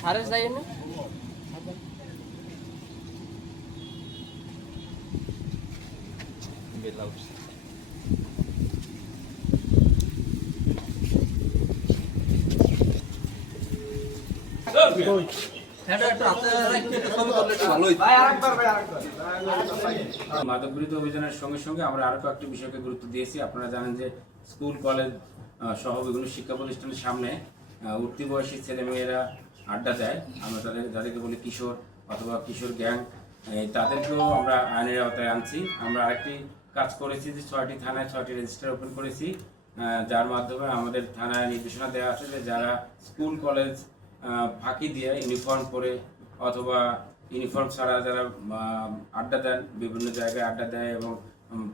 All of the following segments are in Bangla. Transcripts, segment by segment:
সারে যাই না বেলাউস মাদক বিরোধী অভিযানের সঙ্গে সঙ্গে আমরা আরো কয়েকটি বিষয়কে গুরুত্ব দিয়েছি। আপনারা জানেন যে স্কুল কলেজ সহ বিভিন্ন শিক্ষা প্রতিষ্ঠানের সামনে উঠতি বয়সী ছেলেমেয়েরা আড্ডা দেয়। আমরা যাদেরকে বলি কিশোর অথবা কিশোর গ্যাং, তাদেরকেও আমরা আইনের আওতায় আনছি। আমরা আরেকটি কাজ করেছি যে 6টি থানায় 6টি রেজিস্টার ওপেন করেছি, যার মাধ্যমে আমাদের থানায় নির্দেশনা দেওয়া আছে যে যারা স্কুল কলেজ ফাঁকি দিয়ে ইউনিফর্ম পরে অথবা ইউনিফর্ম ছাড়া যারা আড্ডা দেন, বিভিন্ন জায়গায় আড্ডা দেয় এবং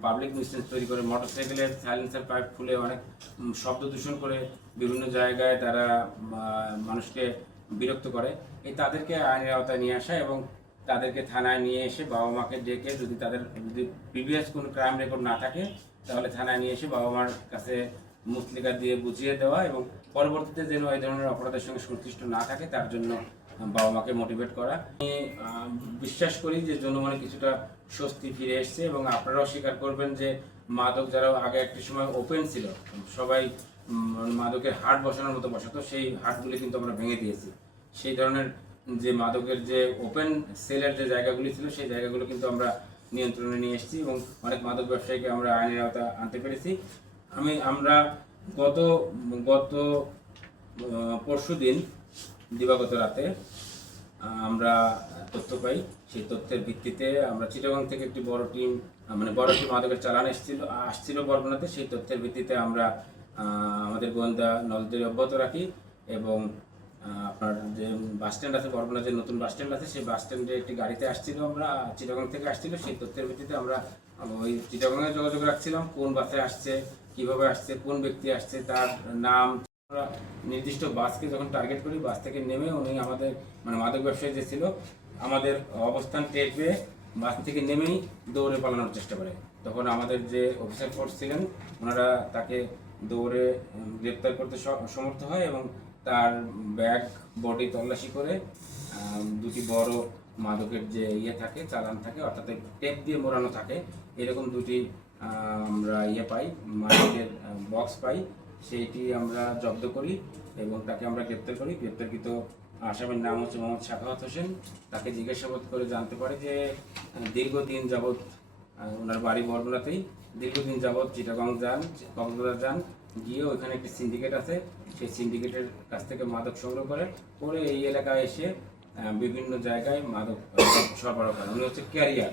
পাবলিক নিউসেন্স তৈরি করে, মোটরসাইকেলের সাইলেন্সার পাইপ খুলে অনেক শব্দ দূষণ করে বিভিন্ন জায়গায় তারা মানুষকে বিরক্ত করে, তাদেরকে আইনের আওতায় নিয়ে আসা এবং তাদেরকে থানায় নিয়ে এসে বাবা মাকে ডেকে যদি প্রিভিয়াস কোনো ক্রাইম রেকর্ড না থাকে তাহলে থানায় নিয়ে এসে বাবা মার কাছে মুচলেখা দিয়ে বুঝিয়ে দেওয়া এবং পরবর্তীতে যেন এই ধরনের অপরাধের সঙ্গে সংশ্লিষ্ট না থাকে তার জন্য বাবা মাকে মোটিভেট করা। আমি বিশ্বাস করি যে জনমনে কিছুটা স্বস্তি ফিরে এসছে এবং আপনারাও স্বীকার করবেন যে মাদক যারা আগে একটি সময় ওপেন ছিল, সবাই মাদকের হাট বসানোর মতো বসাতো, সেই হাটগুলি কিন্তু আমরা ভেঙে দিয়েছি। সেই ধরনের যে মাদকের যে ওপেন সেলের যে জায়গাগুলি ছিল সেই জায়গাগুলো কিন্তু আমরা নিয়ন্ত্রণে নিয়ে এসেছি এবং অনেক মাদক ব্যবসায়ীকে আমরা আইনের আওতা আনতে পেরেছি। আমরা গত পরশু দিন দিবাগত রাতে আমরা তথ্য পাই। সেই তথ্যের ভিত্তিতে আমরা চিটাগং থেকে একটি বড় টিম মাদকের চালান আসছিল বরগুনাতে। সেই তথ্যের ভিত্তিতে আমরা আমাদের গোয়েন্দা নজরদারি অব্যাহত রাখি এবং আপনার যে বাস স্ট্যান্ড আছে, বরগুনা যে নতুন বাস স্ট্যান্ড আছে, সেই বাস স্ট্যান্ডে একটি গাড়িতে আসছিল, আমরা চিটাগং থেকে আসছিল। সেই তথ্যের ভিত্তিতে আমরা ওই চিটাগংয়ে যোগাযোগ রাখছিলাম, কোন বাসে আসছে, কিভাবে আসছে, কোন ব্যক্তি আসছে, তার নাম। আমরা নির্দিষ্ট বাসকে যখন টার্গেট করি, বাস থেকে নেমে উনি আমাদের মাদক ব্যবসায়ী যে ছিল আমাদের অবস্থান টের পেয়ে বাস থেকে নেমেই দৌড়ে পালানোর চেষ্টা করে। তখন আমাদের যে অফিসার ফোর্স ছিলেন ওনারা তাকে দৌড়ে গ্রেপ্তার করতে সমর্থ হয় এবং তার ব্যাগ বডি তল্লাশি করে দুটি বড় মাদকের যে থাকে, চালান থাকে, অর্থাৎ টেপ দিয়ে মোড়ানো থাকে, এরকম দুটি আমরা পাই, মাদকের বক্স পাই। সেইটি আমরা জব্দ করি এবং তাকে আমরা গ্রেপ্তার করি। গ্রেপ্তারকৃত আসামির নাম হচ্ছে মোহাম্মদ সাখাওয়াত হোসেন। তাকে জিজ্ঞাসাবাদ করে জানতে পারি যে দীর্ঘদিন যাবৎ ওনার বাড়ি বরগুনাতেই, দীর্ঘদিন যাবৎ চিটাগং যান, কক্সবাজার যান, গিয়ে ওইখানে একটি সিন্ডিকেট আছে, সেই সিন্ডিকেটের কাছ থেকে মাদক সংগ্রহ করে এই এলাকায় এসে বিভিন্ন জায়গায় মাদক সরবরাহ করেন। উনি হচ্ছে ক্যারিয়ার।